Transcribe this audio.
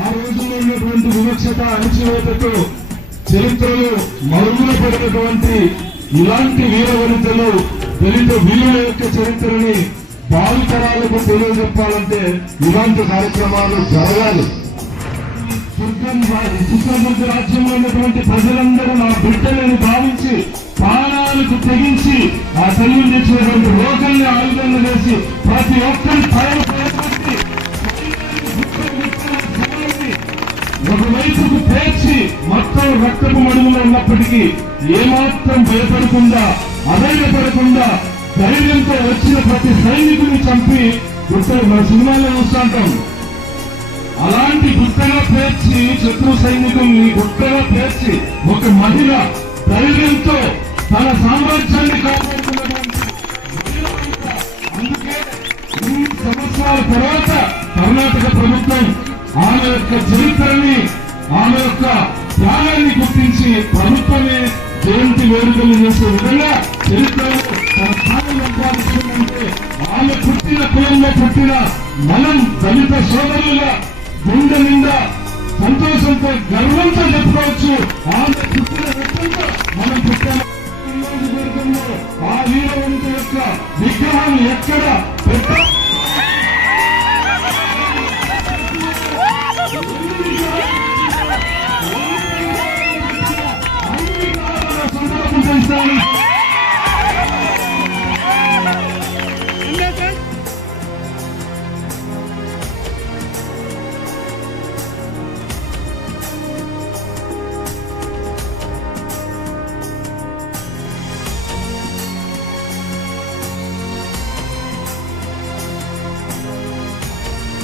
ఆ రోజుల్లో ఉన్నటువంటి వివక్షత అణచివేతతో చరిత్రలో మరుగున పడినటువంటి ఇలాంటి వీరవనితలు దళిత వీరుల యొక్క చరిత్రని భావితరాలకు తెలియజెప్పాలంటే ఇలాంటి కార్యక్రమాలు జరగాలి. సుఖంభర్తి రాజ్యంలో ఉన్నటువంటి ప్రజలందరూ నా బిడ్డలను భావించి ప్రాణాలకు తెగించి ఆ తల్లి తెచ్చినటువంటి లోకల్ని ఆయుధంగా వేసి ప్రతి ఒక్కరి భయపడి ఒకవైపుకు పేర్చి మొత్తం రక్తపు మడుగులో ఉన్నప్పటికీ ఏమాత్రం భయపడకుండా అధైర్యపడకుండా ధైర్యంతో వచ్చిన ప్రతి సైనికుని చంపి మన సినిమాలో చూస్తుంటాం. అలాంటి గుట్టగా పేర్చి శత్రు సైనికుల్ని గుట్టగా పేర్చి ఒక మహిళ ధైర్యంతో తన సామ్రాజ్యాన్ని కాపాడుతున్నటువంటి అందుకే 3 సంవత్సరాల తర్వాత కర్ణాటక ప్రభుత్వం ఆమె యొక్క చరిత్రని ఆమె యొక్క త్యాగాన్ని గుర్తించి ప్రభుత్వమే జయంతి వేడుకలు చేసే విధంగా చరిత్రలో తన స్థానం సంపాదిస్తుందంటే ఆమె పుట్టిన కులంలో పుట్టిన మనం దళిత సోదరులుగా గుండె నిండా సంతోషంతో గర్వంతో చెప్పుకోవచ్చు. ఆమె పుట్టిన వ్యక్తంతో మనం పుట్టిన ఆ వీరవంతు యొక్క విగ్రహం ఎక్కడ సందర్భం